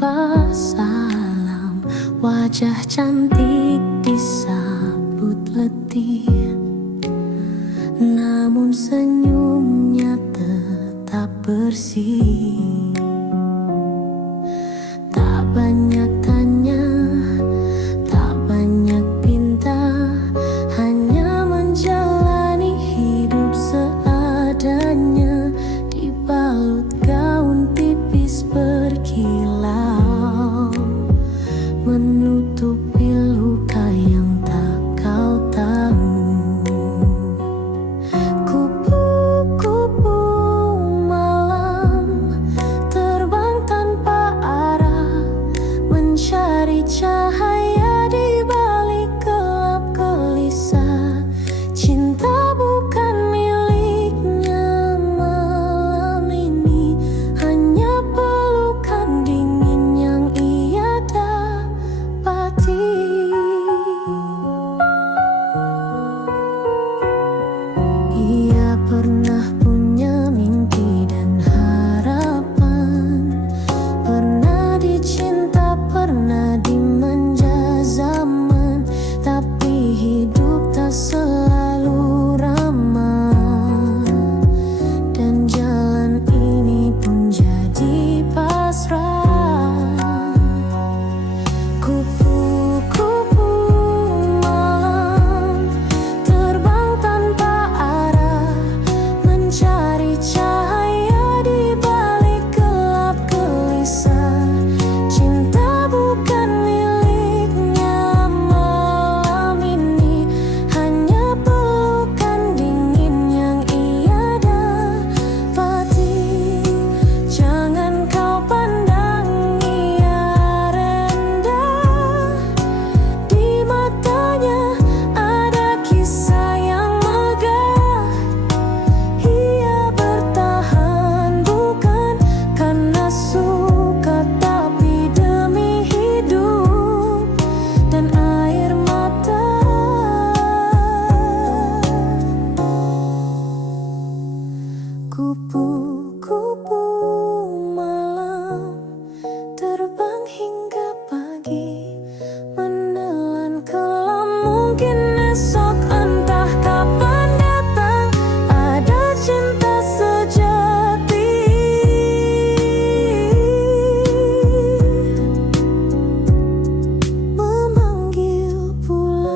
tanpa salam, wajah cantik disambut letih, namun senyumnya tetap bersih. Tak banyak tanya, tak banyak pinta, hanya menjalani hidup seadanya, dibalut gaun tipis berkilau, menutupi luka yang tak kau tahu. Kupu-kupu malam terbang tanpa arah, mencari cahaya di balik gelap gelisah. Cinta bukan miliknya malam ini, hanya pelukan dingin yang ia dapati. Ia pernah punya mimpi dan harapan, pernah dicinta, pernah dimanja zaman, tapi hidup tak selalu ramah, dan jalan ini pun jadi pasrah. Kupu-kupu malam terbang tanpa arah, mencari cahaya di balik gelap gelisah. Cinta bukan miliknya malam ini, hanya pelukan dingin yang ia dapati. Jangan kau pandang ia rendah, di matanya ada kisah yang megah. Ia bertahan bukan karena suka, tapi demi hidup dan air mata. Kupu-kupu malam terbang hingga pagi, menelan kelam mungkin esok, entah kapan datang ada cinta sejati, memanggil pulang.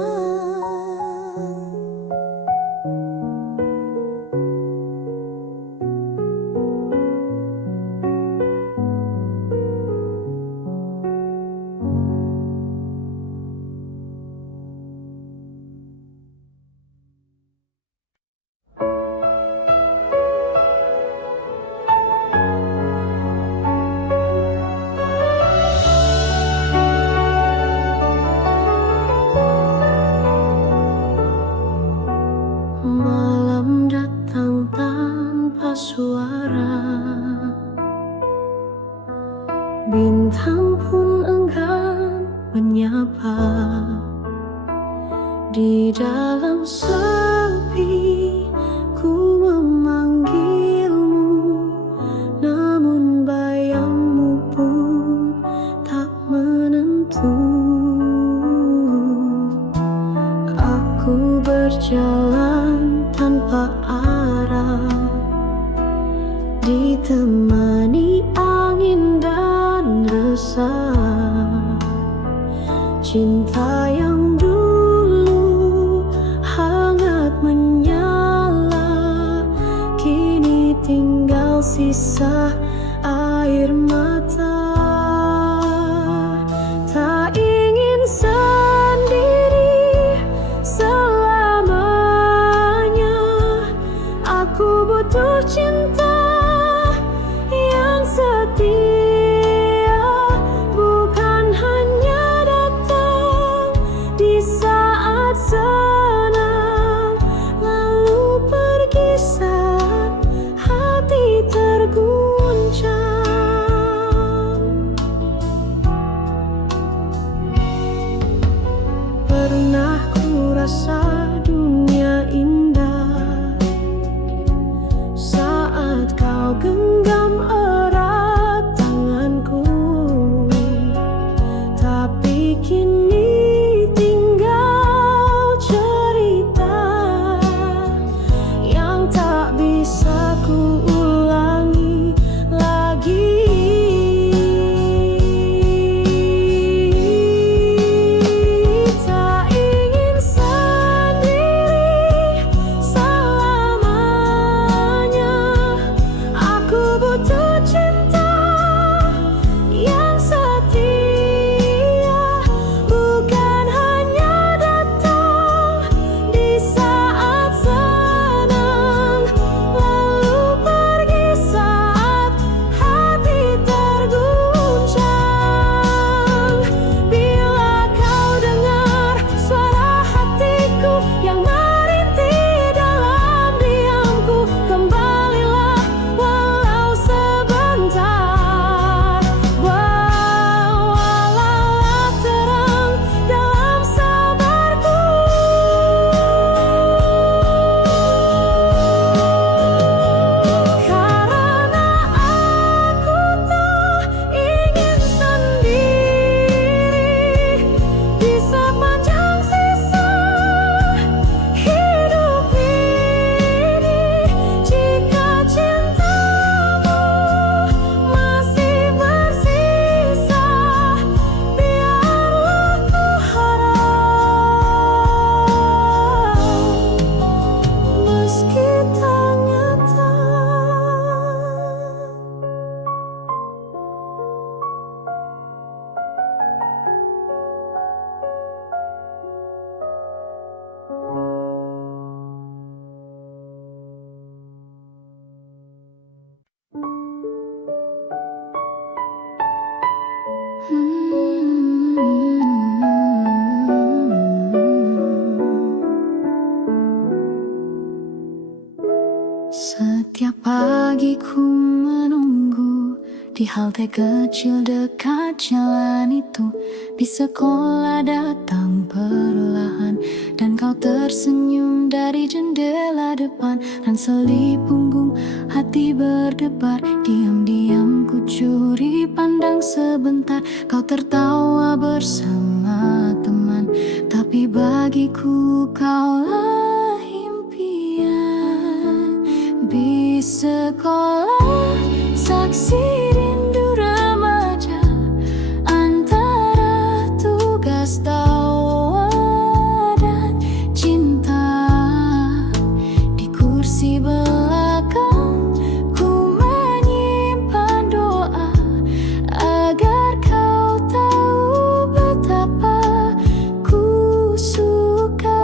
Malam datang tanpa suara, bintang pun enggan menyapa. Di dalam sepi ku memanggilmu, namun bayangmu pun tak menentu. Aku berjalan tanpa arah, ditemani angin dan resah. Cinta yang dulu hangat menyala, kini tinggal sisa air mata. Tak ingin sendiri selamanya, aku butuh cinta yang setia, bukan hanya datang di saat senang, lalu pergi saat hati terguncang. Pernah ku rasa dunia indah saat kau genggam erat tanganku. Setiap pagi ku menunggu di halte kecil dekat jalan itu. Di sekolah datang perlahan dan kau tersenyum dari jendela depan. Ransel di punggung, hati berdebar. Diam-diam ku curi pandang sebentar. Kau tertawa bersama teman, tapi bagiku kaulah impian. Di sekolah saksi rindu remaja, antara tugas tawa dan cinta. Di kursi belakang ku menyimpan doa agar kau tahu betapa ku suka.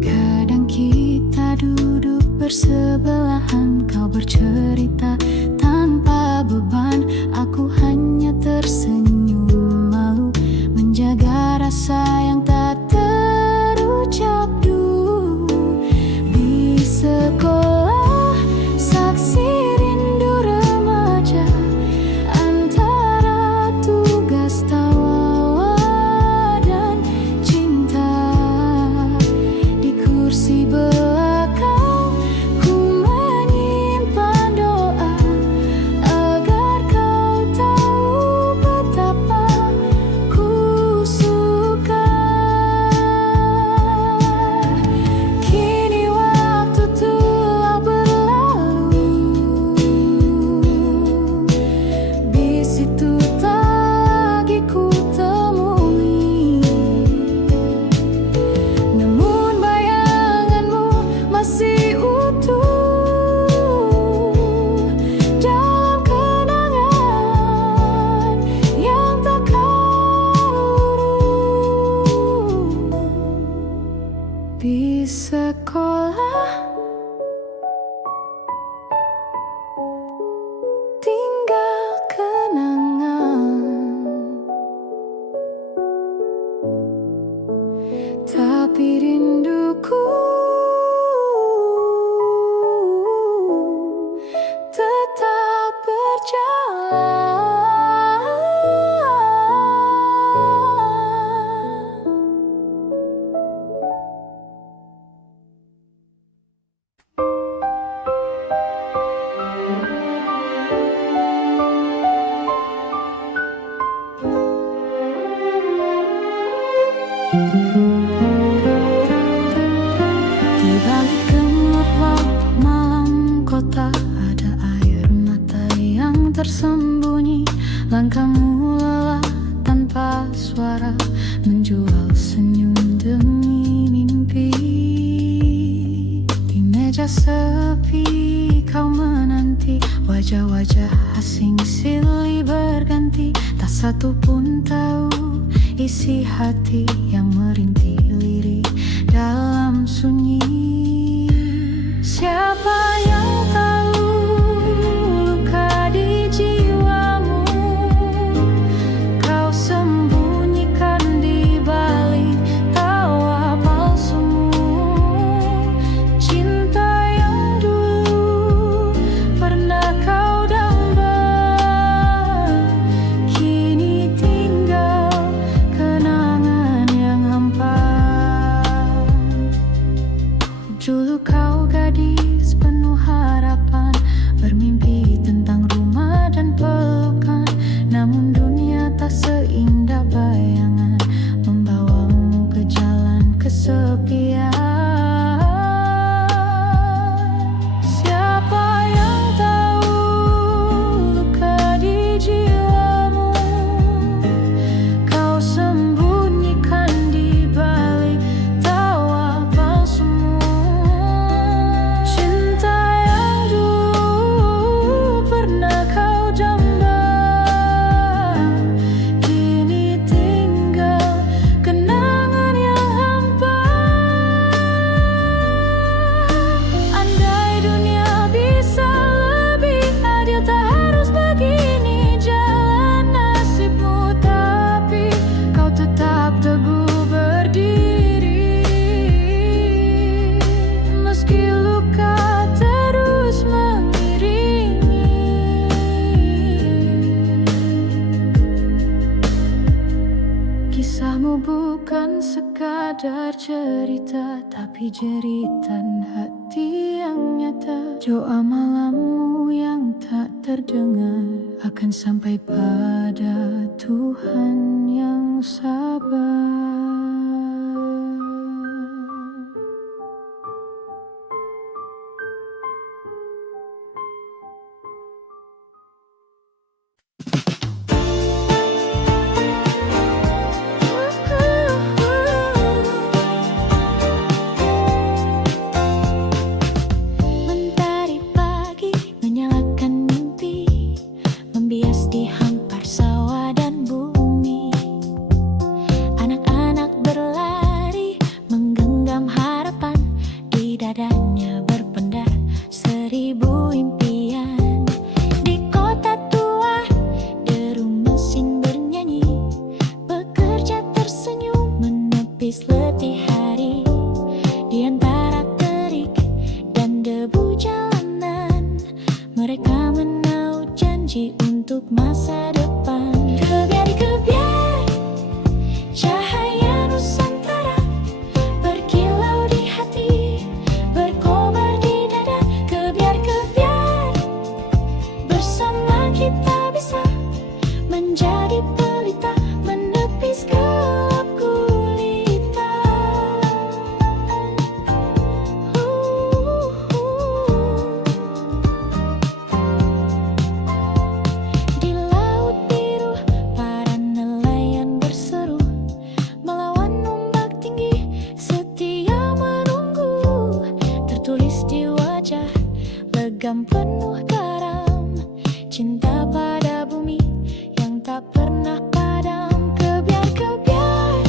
Kadang kita duduk bersebelahan, kau bercerita tanpa beban, aku hanya tersenyum malu, menjaga rasa yang tak terucap dulu. Di sekolah saksi rindu remaja, antara tugas tawa dan cinta. Di kursi belakang ku menyimpan doa agar kau tahu betapa ku suka. Kini waktu telah berlalu, bis itu tak lagi ku temui. Namun bayanganmu masih utuh dalam kenangan yang takkan luruh. Di sekolah tinggal kenangan, tapi rinduku tetap berjalan. Di balik gemerlap malam kota, ada air mata yang tersembunyi. Langkahmu lelah tanpa suara, menjual senyum demi mimpi. Di meja sepi kau menanti, wajah-wajah asing silih berganti. Tak satu pun tahu isi hati yang merintih lirih dalam sunyi. Siapa yang tahu luka di jiwamu, kau sembunyikan di balik tawa palsumu. Cinta yang dulu pernah kau damba, kini tinggal kenangan yang hampa. sekadar cerita, tapi jeritan hati yang nyata. Doa malammu yang tak terdengar akan sampai pada Tuhan yang sabar. Mentari pagi menyalakan mimpi, membias di hampar sawah dan bumi. Anak-anak berlari menggenggam harapan, di dadanya berpendar 1000 impian. Di kota tua deru mesin bernyanyi, pekerja tersenyum menepis letih hari. Di antara terik dan debu jalanan, mereka menaut janji untuk masa depan. Kebiar-kebiar cahaya Nusantara berkilau di hati, berkobar di dada. Kebiar-kebiar bersama kita bisa menjadi pelita, menepis gelap gulita. Di laut biru para nelayan berseru, melawan ombak tinggi setia menunggu. Tertulis di wajah legam penuh garam, cinta pada bumi yang tak pernah padam. Kebiar-kebiar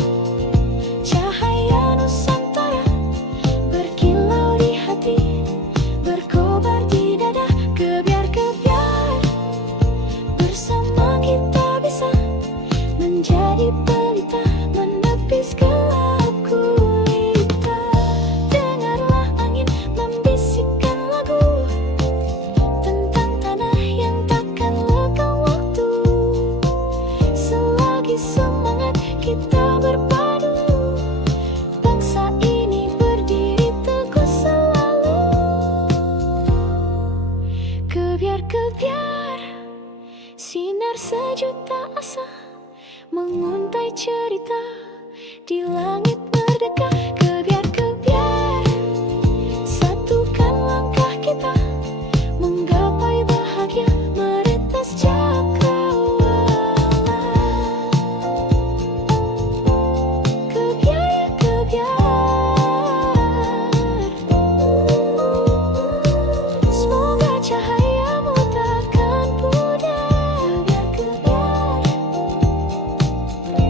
cahaya Nusantara berkilau di hati, berkobar di dada. Kebiar-kebiar bersama kita bisa menjadi pelita, menepis gelap gulita. Dengarlah angin membisikkan lagu tentang tanah yang takkan lekang waktu. Selagi semangat kita berpadu, bangsa ini berdiri teguh selalu. Kebiar-kebiar sinar sejuta asa menguntai cerita di langit merdeka. Kebiar-kebiar satukan langkah kita menggapai bahagia, meretas cakrawala. Kebiar-kebiar, semoga cahayamu takkan pudar. Kebiar-kebiar,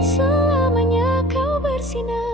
selamanya kau bersinar.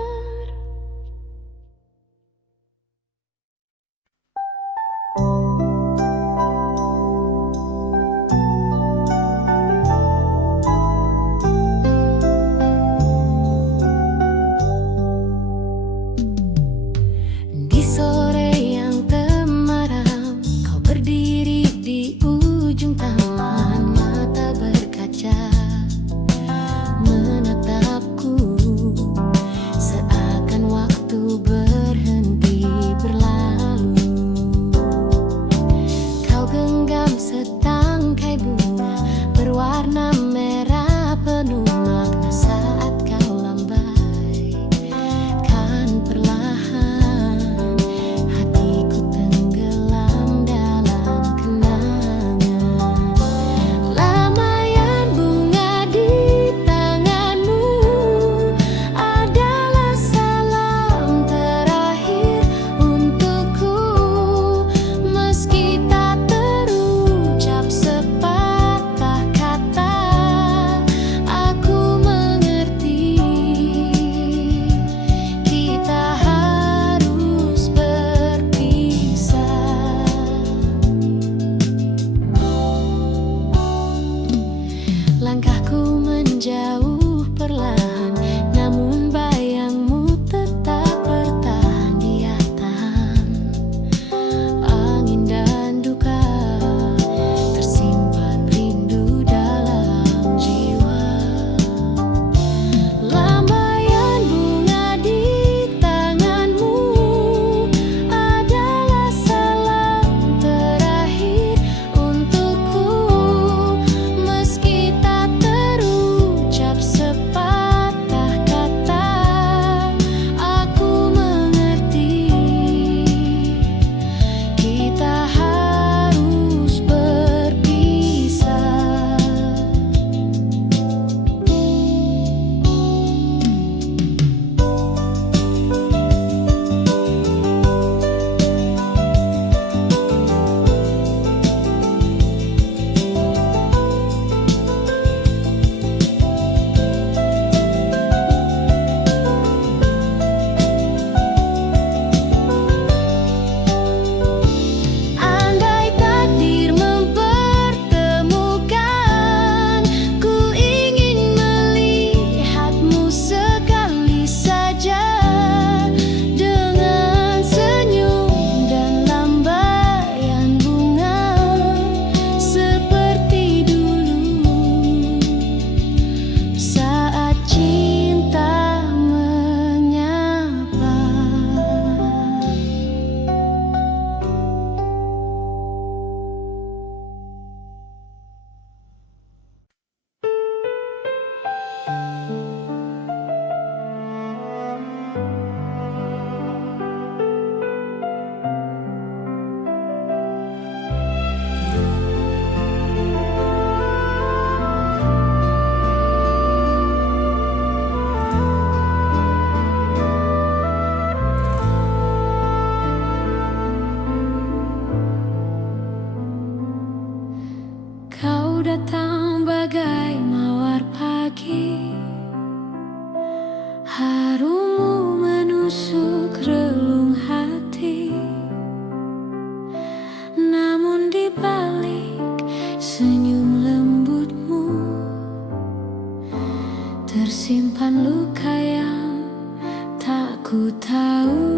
Ku tahu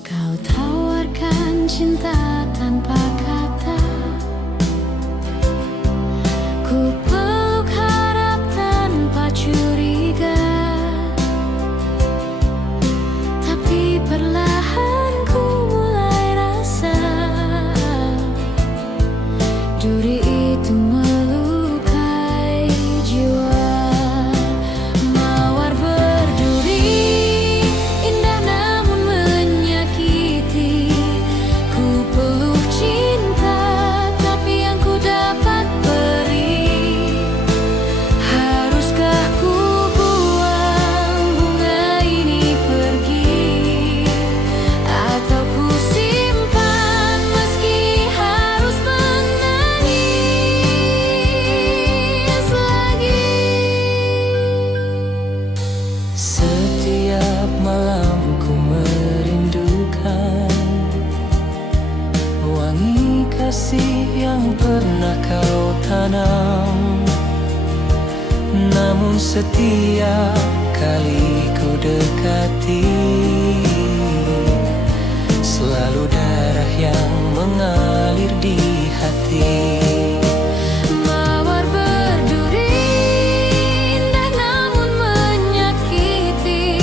kau tawarkan cinta tanpa kata. Ku peluk harap tanpa curiga, tapi perlahan ku mulai rasa duri itu melukai jiwa. Mawar berduri, indah namun menyakiti. Ku peluk cinta, tapi yang ku dapat beri. Haruskah ku buang bunga ini pergi, atau ku simpan meski harus menangis lagi? Setiap malam ku merindukan wangi kasih yang pernah kau tanam. Namun setiap kali ku dekati, selalu darah yang mengalir di hati. Mawar berduri, indah namun menyakiti.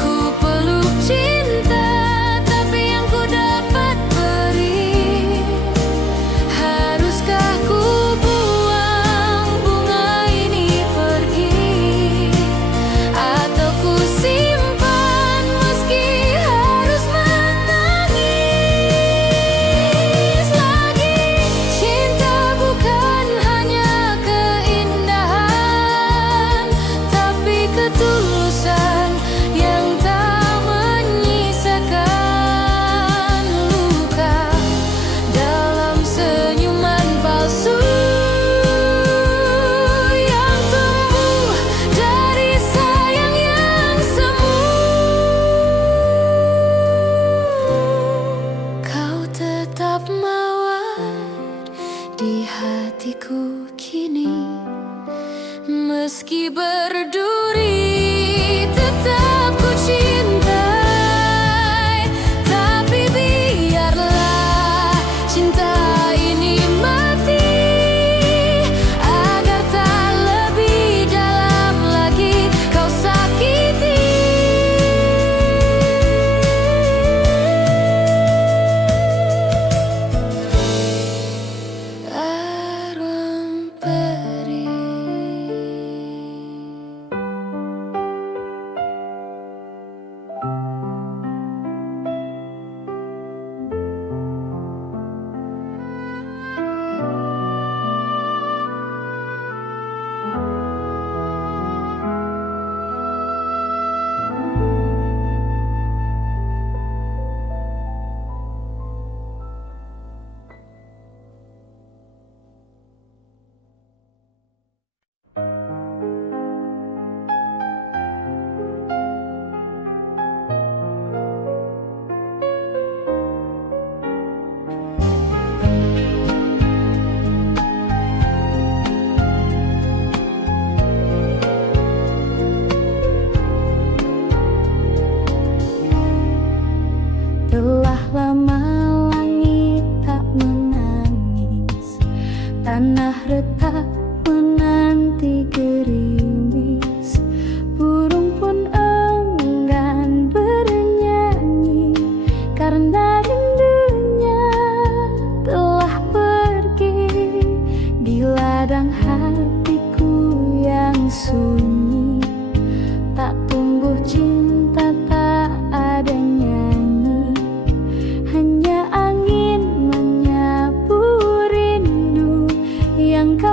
Ku peluk cinta, tapi yang ku dapat beri. Haruskah ku buang bunga ini pergi, atau ku simpan meski harus menangis lagi? Cinta bukan hanya keindahan, tapi ketulusan yang tak menyisakan luka dalam senyuman palsu yang tumbuh dari sayang yang semu. Kau tetap mawar di hatiku kini, meski berduri tetap ku cintai. Tapi biarlah cinta ini mati, agar tak lebih dalam lagi kau sakiti. Arwah peri. Telah lama langit tak menangis, tanah retak menanti gerimis. Burung pun enggan bernyanyi, karena rindunya telah pergi. Di ladang hatiku yang sunyi, tak tumbuh cinta, tak ada nyanyi. Hanya angin menyapu rindu yang kau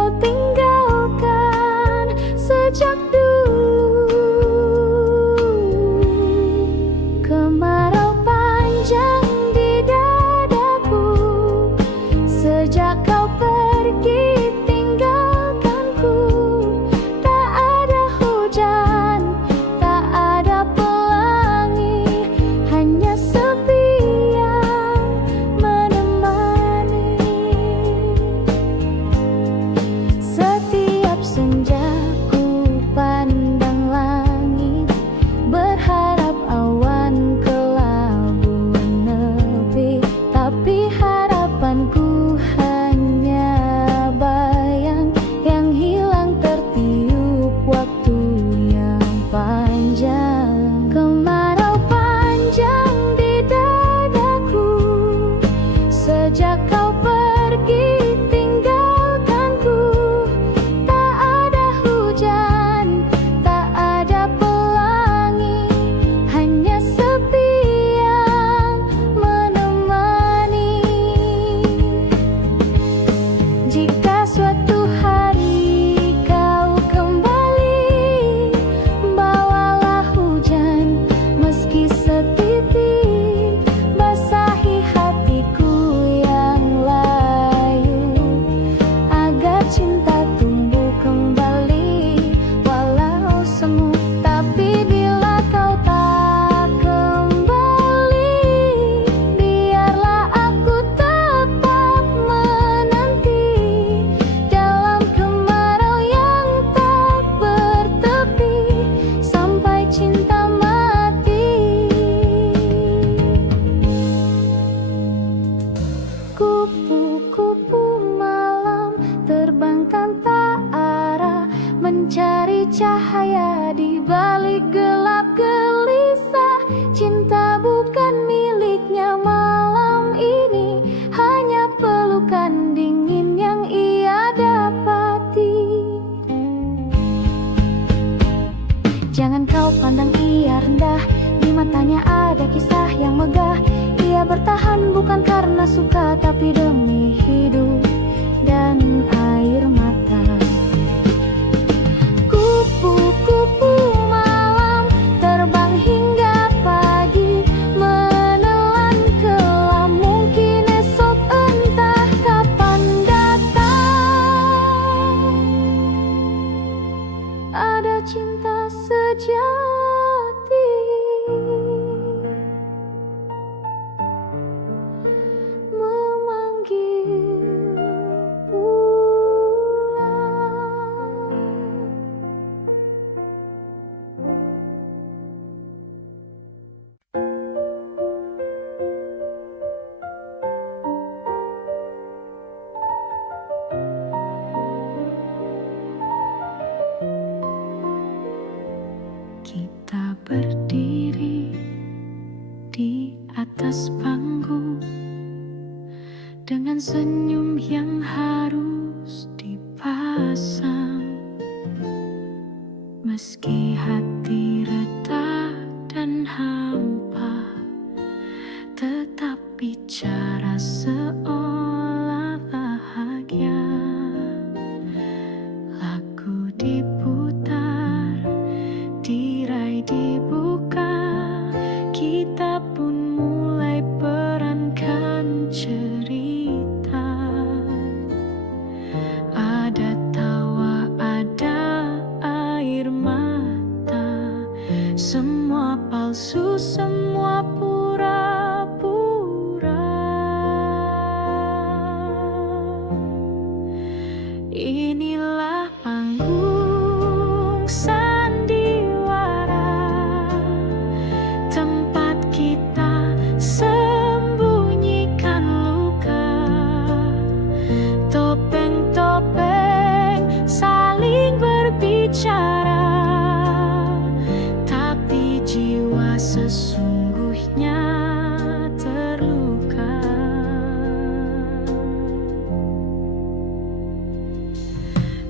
bukan karena suka tapi demi hidup dan air mata. Kupu-kupu malam terbang hingga pagi, menelan kelam, mungkin esok entah kapan datang. Ada cinta sejati memanggil pulang. Kita berdiri di atas panggung dengan senyum yang harus dipasang. Meski hati retak dan hampa, tetap bicara seolah bahagia. Lagu diputar, tirai dibuka, kita pun mulai perankan cerita. Ada tawa, ada air mata, semua palsu, semua pura-pura. Inilah panggung sandiwara, tempat kita sembunyikan luka. Topeng-topeng saling berbicara, tapi jiwa sesungguhnya terluka.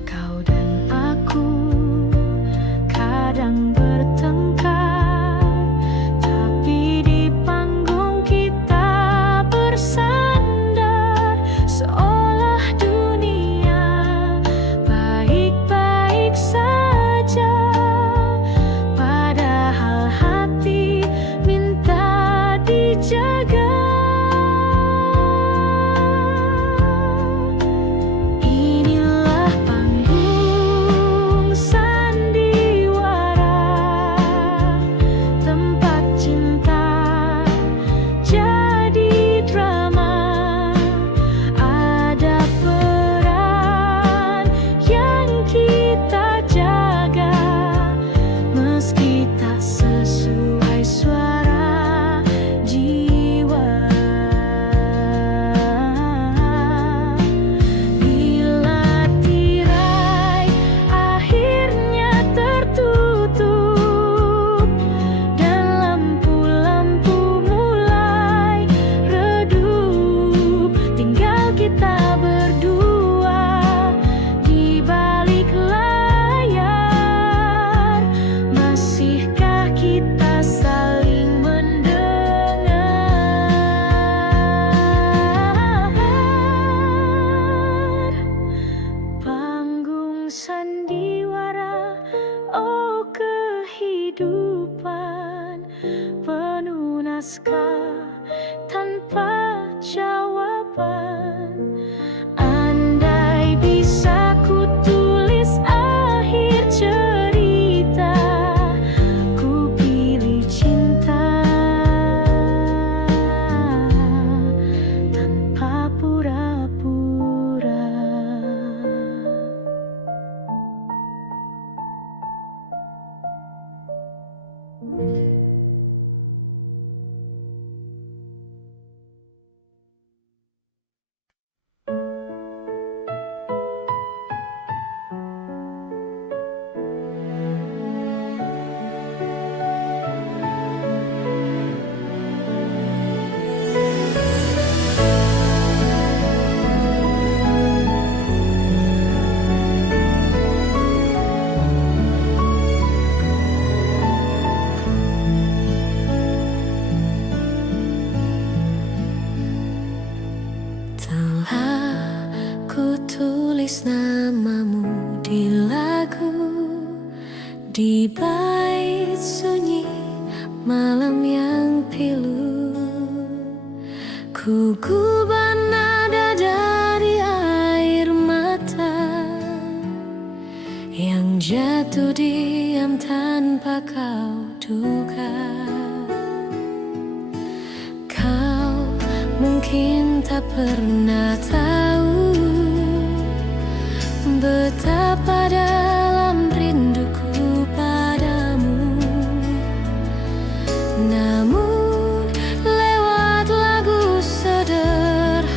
Kau dan aku kadang bertengkar, tapi di panggung kita bersandar, seolah dunia baik-baik saja, padahal hati minta dijaga. Inilah panggung sandiwara, tempat cinta jadi drama. Ada peran yang kita jaga, meski tak sesuai suara jiwa. Bila tirai akhirnya tertutup dan lampu-lampu mulai redup, tinggal kita berdua di balik layar. Masihkah kita saling mendengar? Panggung sandiwara, oh kehidupan penuh naskah tanpa jawaban. Andai bisa ku tulis akhir cerita, ku pilih cinta tanpa pura-pura. Di bait sunyi malam yang pilu, ku gubah nada dari air mata yang jatuh diam tanpa kau duga. Kau mungkin tak pernah tahu betapa dalam rinduku padamu. Namun lewat lagu sederhana,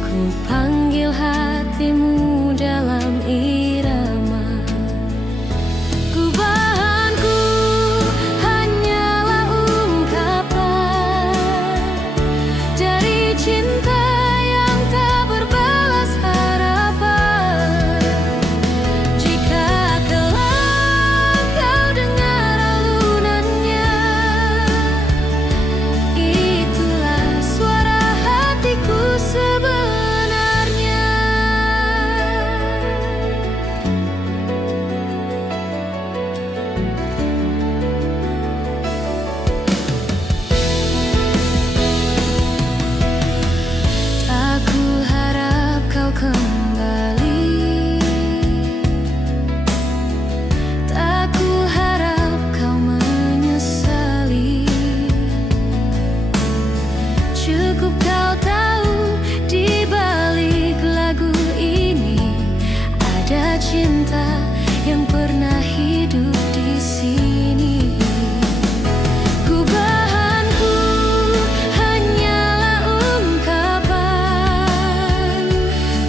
ku panggil hatimu dalam irama. Gubahanku hanyalah ungkapan dari cinta yang tak berbalas harapan. Jika kelak kau dengar alunannya, itulah suara hatiku sebenarnya. Tak ku harap kau kembali, tak ku harap kau menyesali. Cukup kau tahu di balik lagu ini ada cinta yang pernah hidup di sini. Gubahanku hanyalah ungkapan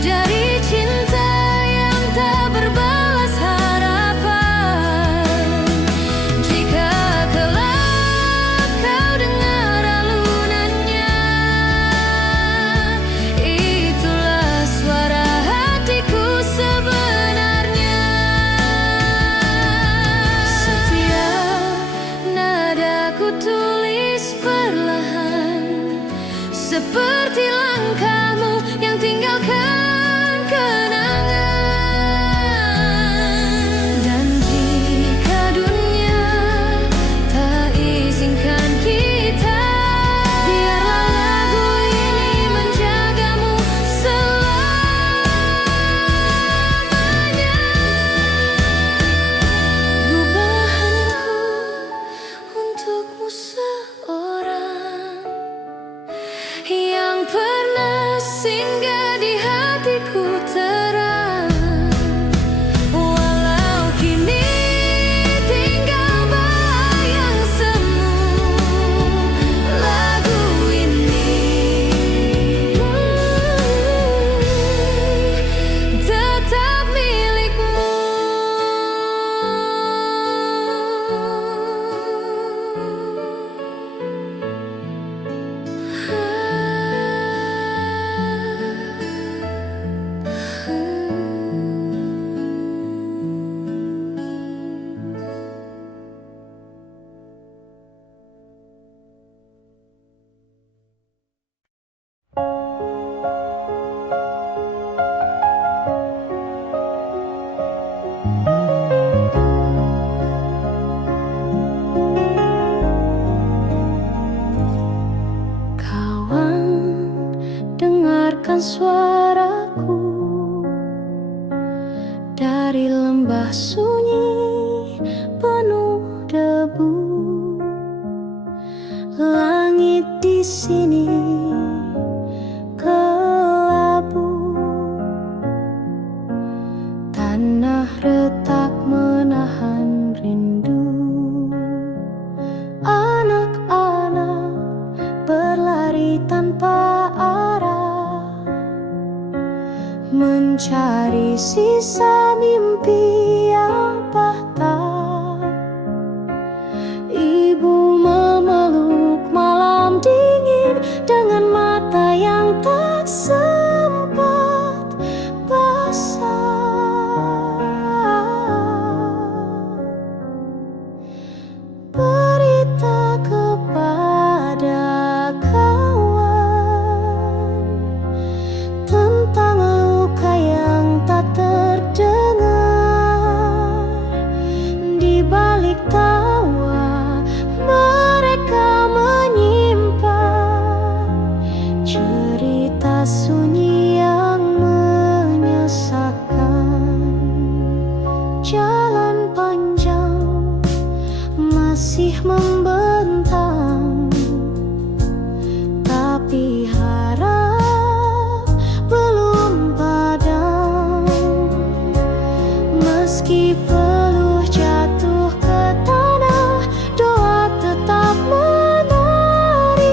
dari cinta yang tak berbalas harapan. Jika kelak kau dengar alunannya, itulah suara hatiku sebenarnya. Setiap nada ku tulis perlahan, seperti langkahmu yang tinggalkan kenangan. Dan jika dunia tak izinkan kita, biarlah lagu ini menjagamu selamanya. Gubahanku untukmu seorang yang pernah singgah di hatiku terang. Walau kini tinggal bayang semu, lagu ini tetap milikmu. Kawan, dengarkan suaraku dari lembah sunyi penuh debu. Langit di sini kelabu, tanah retak menahan rindu. Anak-anak berlari tanpa arah, mencari sisa mimpi yang patah. Ibu memeluk malam dingin dengan mata yang tak sempat basah. Berita kepada kawan tentang luka yang tak terdengar. masih membentang, tapi harap belum padam. Meski peluh jatuh ke tanah, doa tetap mengalir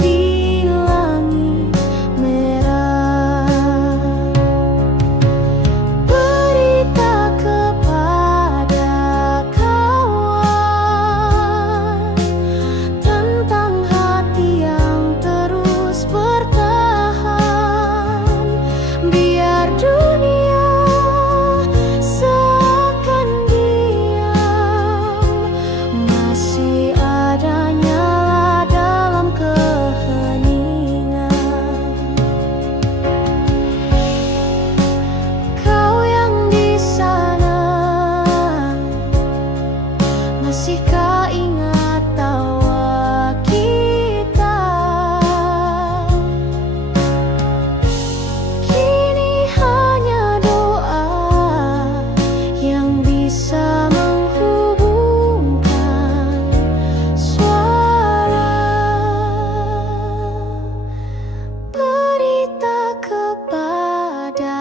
di langit merah. Berita kepada kawan tentang hati yang terus bertahan. Biar dunia seakan diam, masih ada nyala dalam keheningan. Kau yang di sana, masihkah ingat tawa kita? Kini hanya doa yang bisa menghubungkan suara. Berita kepada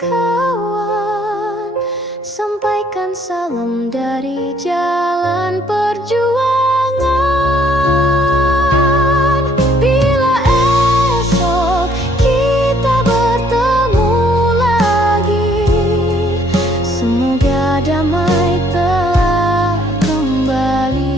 kawan, sampaikan salam dari jalan perjuangan. Bila esok kita bertemu lagi, semoga damai telah kembali.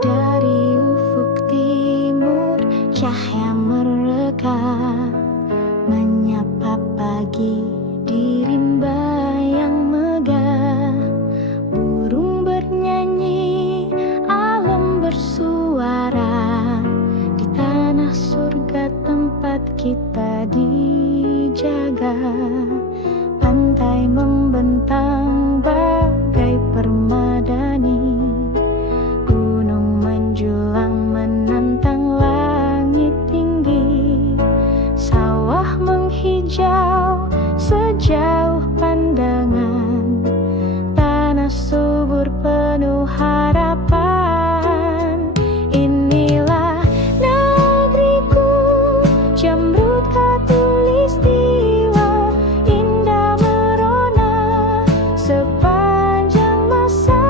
Dari ufuk timur, cahaya merekah, menyapa pagi di rimba yang megah. Burung bernyanyi, alam bersuara, di tanah surga tempat kita dijaga. Pantai membentang bagai permadani, gunung menjulang menantang langit tinggi. Sawah menghijau sejauh pandangan, tanah subur penuh harapan. Inilah negeriku, Jamrud Khatulistiwa, indah merona sepanjang masa.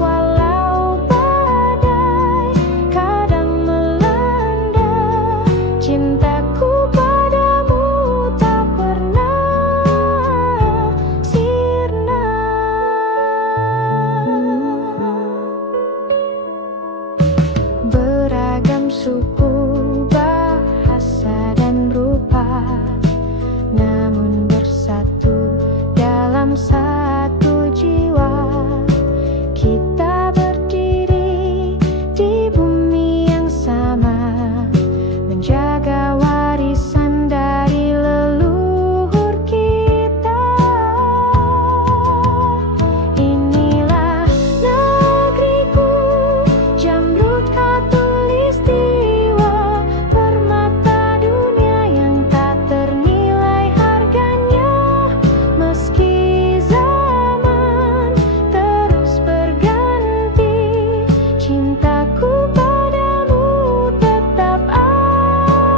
Walau badai kadang melanda, cintaku padamu tak pernah sirna. Beragam suku, bahasa dan rupa, namun bersatu dalam satu jiwa. Kita berdiri di bumi yang sama, menjaga warisan dari leluhur kita. Inilah negeriku, Jamrud Khatulistiwa, permata dunia yang tak ternilai harganya. Meski zaman terus berganti, cintaku padamu tetap abad.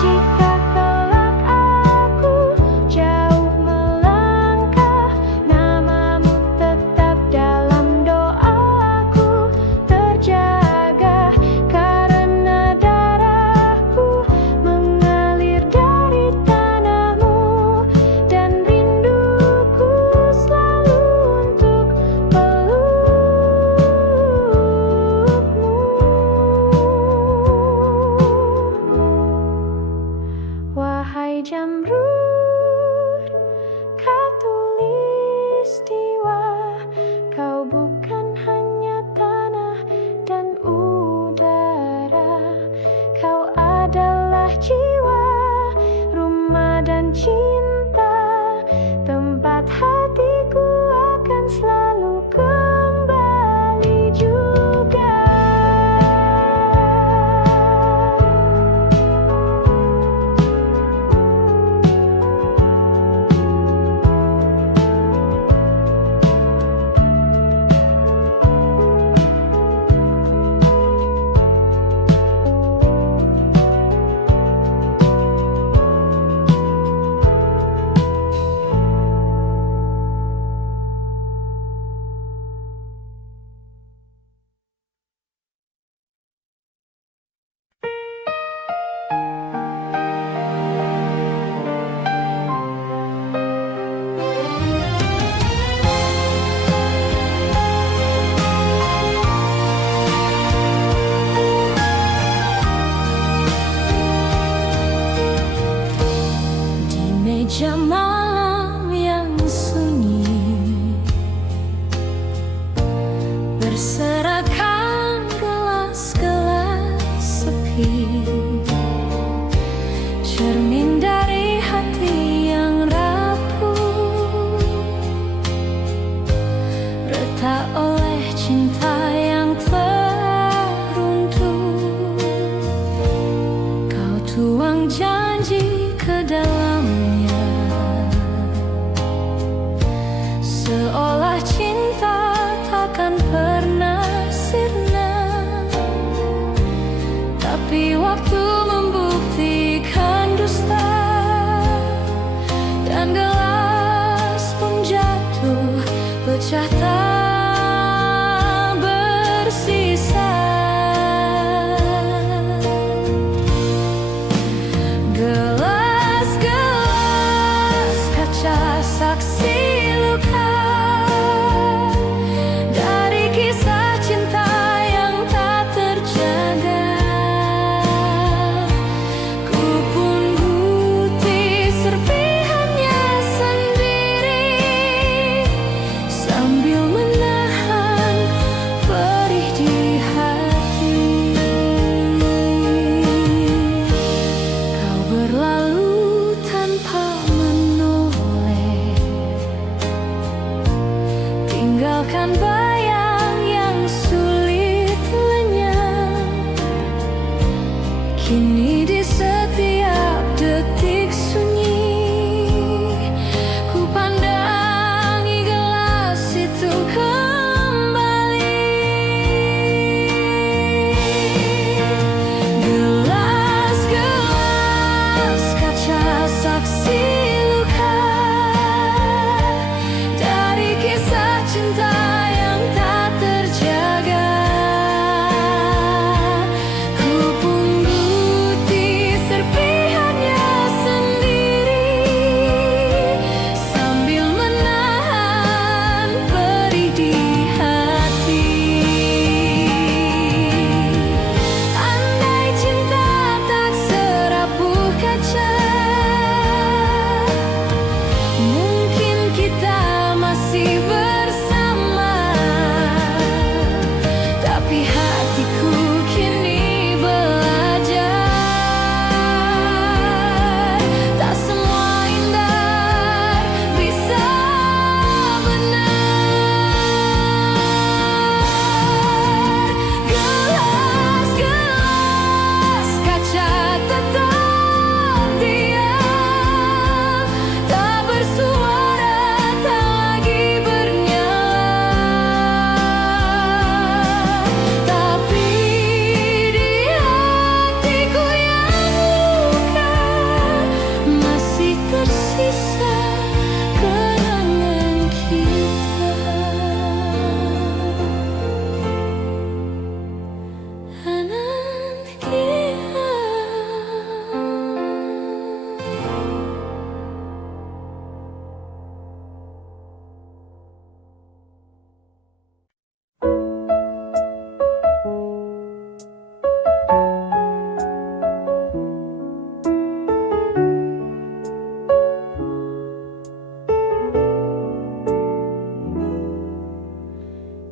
Jika kelak aku jauh melangkah, namamu tetap dalam doaku terjaga. Karena darahku mengalir dari tanahmu, dan rinduku selalu untuk peluk dan cinta, tempat hatiku akan selalu kembali juga. Meja malam yang sunyi, berserakan gelas-gelas sepi, cermin dari hati yang rapuh, retak oleh cinta yang teruntuh. Kau tuang janji ke dalamnya, seolah cinta takkan pernah sirna. Tapi waktu membuktikan dusta, dan gelas pun jatuh pecah tak bersisa. Gelas-gelas kaca saksi luka dari kisah cinta yang tak terjaga. Ku pun putih serpihannya sendiri, sambil menahan perih di hati. Kau berlalu tanpa menoleh, tinggalkan bayang yang sulit lenyap. Kini di setiap detik sunyi, ku pandangi gelas itu kembali. Gelas-gelas kaca saksi luka dari kisah cinta yang tak terjaga. Ku pun putih serpihannya sendiri, sambil menahan perih di hati. Andai cinta tak serapuh kaca, mungkin kita masih bersama. Tapi hatiku kini belajar, tak semua indah bisa benar. Gelas-gelas kaca tetap diam, tak bersuara, tak lagi bernyala. Tapi di hatiku yang luka masih tersisa kenangan kita. Anantia.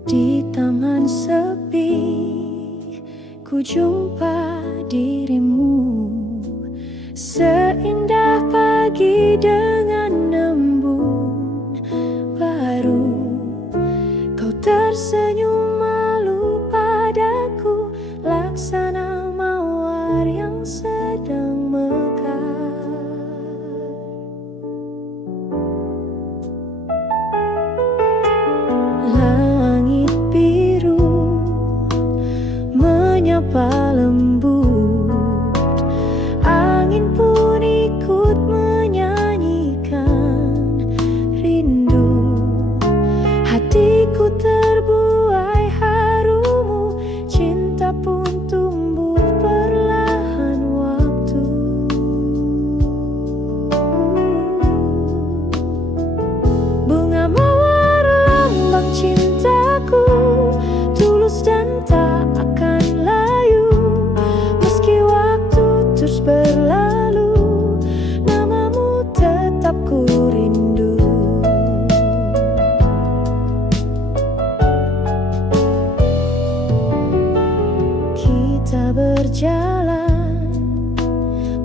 Di taman sepi, ku jumpa dirimu, seindah pagi lagi dengan embun baru. Kau tersenyum malu padaku, laksana mawar yang sedang mekar. Langit biru menyapa lembut, angin pun ikut menyanyikan rindu. Hatiku terbuai harumu, cinta pun tumbuh perlahan waktu. Bunga mawar lambang cintaku, tulus dan tak akan layu. Meski waktu terus berlalu, namamu tetap ku rindu. Kita berjalan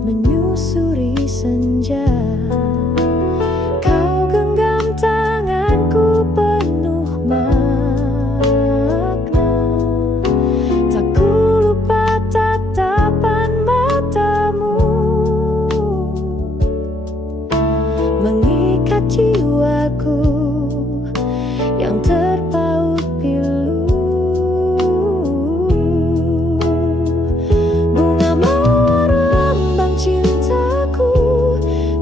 menyusuri senja, kau genggam tanganku penuh makna. Tak ku lupa tatapan matamu, mengikat jiwaku yang terpaut pilu. Bunga mawar lambang cintaku,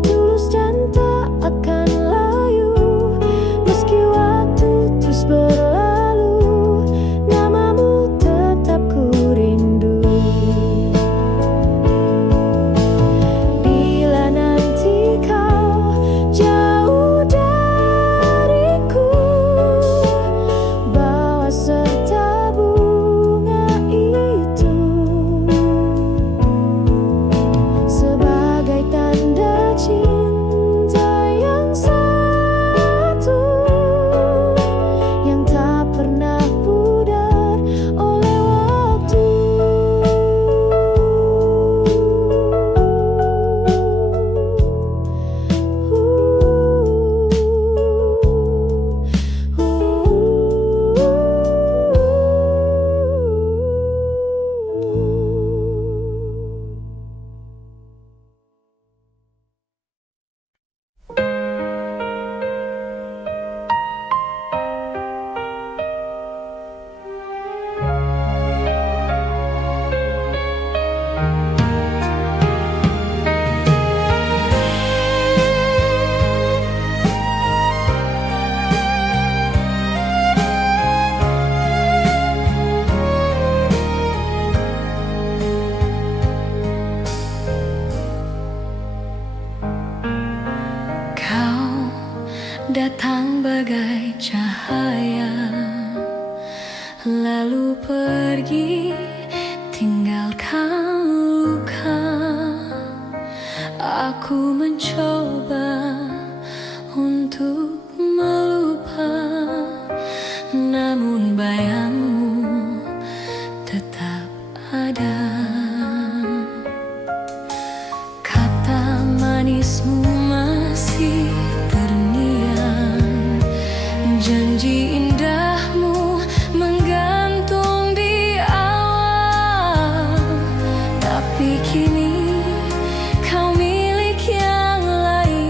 tulus dan tak akan layu. Meski waktu terus berlalu, namamu tetap ku rindu. Bila nanti kau jauh dariku, bawa serta bunga itu sebagai tanda cinta yang satu, yang tak pernah pudar oleh waktu. Kau datang bagai cahaya, lalu pergi tinggalkan luka. Aku mencoba untuk melupa, namun bayangmu tetap ada. Kata manismu masih terngiang, janji indahmu menggantung di awal. Tapi kini kau milik yang lain.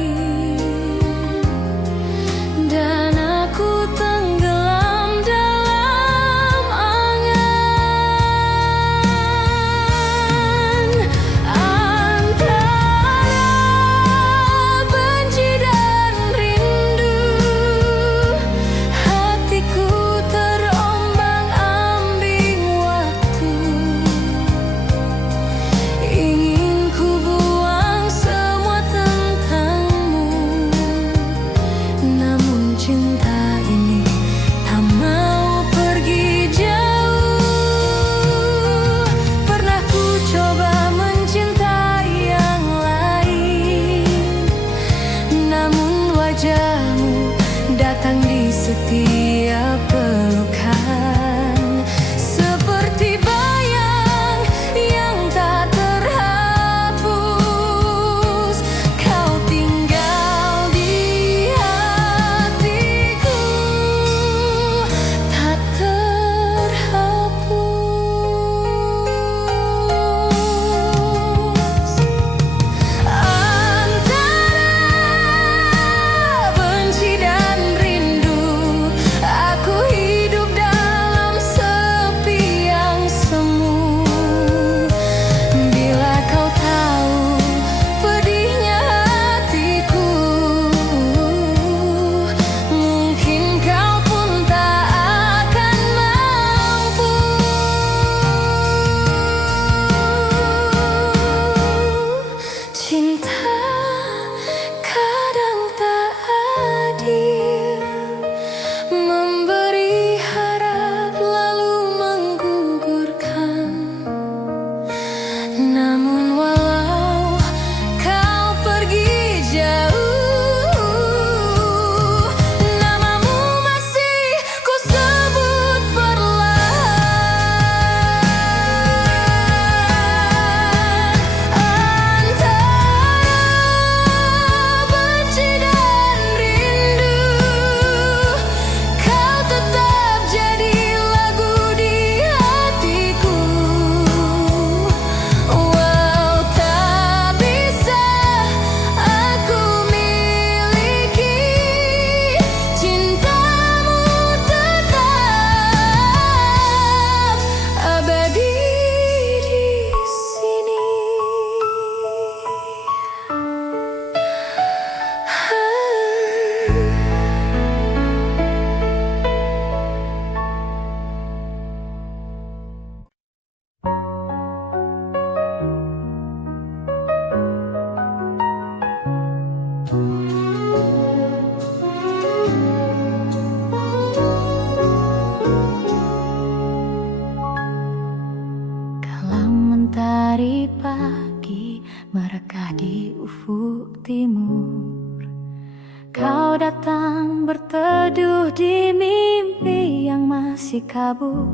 musik kabur,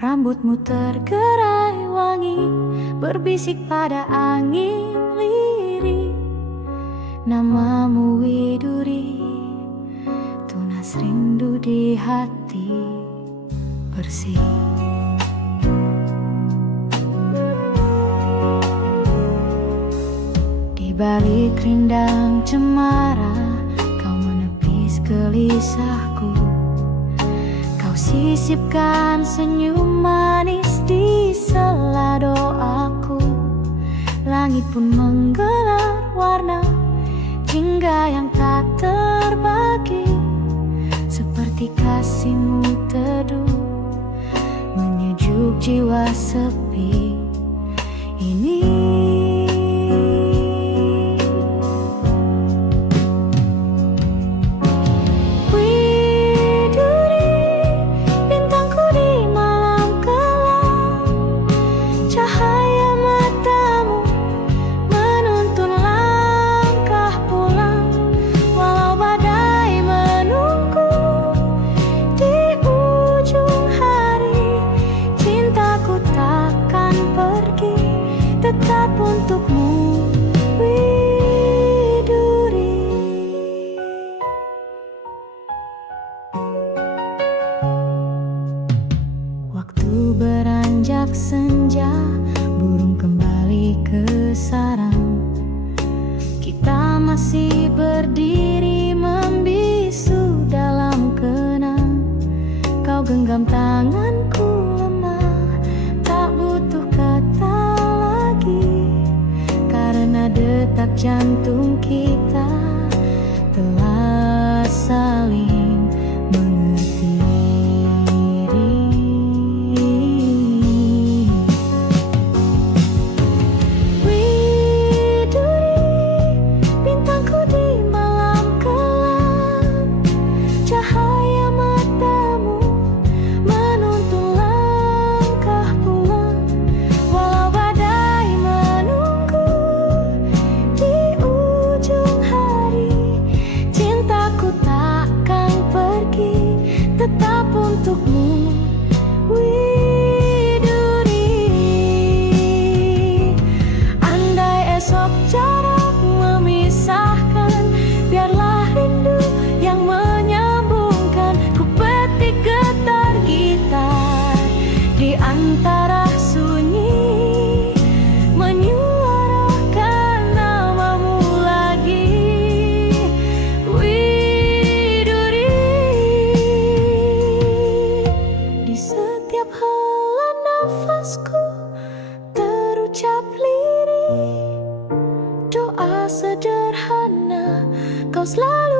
rambutmu tergerai wangi, berbisik pada angin lirih. Namamu Widuri, tunas rindu di hati bersih. Di balik rindang cemara, kau menepis gelisahku. Kau sisipkan senyum manis di sela doaku. Langit pun menggelar warna jingga yang tak terbagi, seperti kasihmu teduh menyejuk jiwa sepi ini. Tetap untukmu, Widuri. Waktu beranjak senja, burung kembali ke sarang. Kita masih berdiri membisu dalam kenang. Kau genggam tanganku lemah, tak butuh kata, karena detak jantung kita telah saling mengerti. Widuri, bintangku di malam kelam, cahaya matamu menuntun langkah pulang. Walau badai menunggu di ujung hari, cintaku takkan pergi, tetap untukmu, Widuri. Andai esok jarak memisahkan, biarlah rindu yang menyambungkan. Ku petik getar gitar di antara sunyi, menyuarakan namamu lagi, Widuri. Di setiap hela nafasku terucap lirih, doa sederhana, kau selalu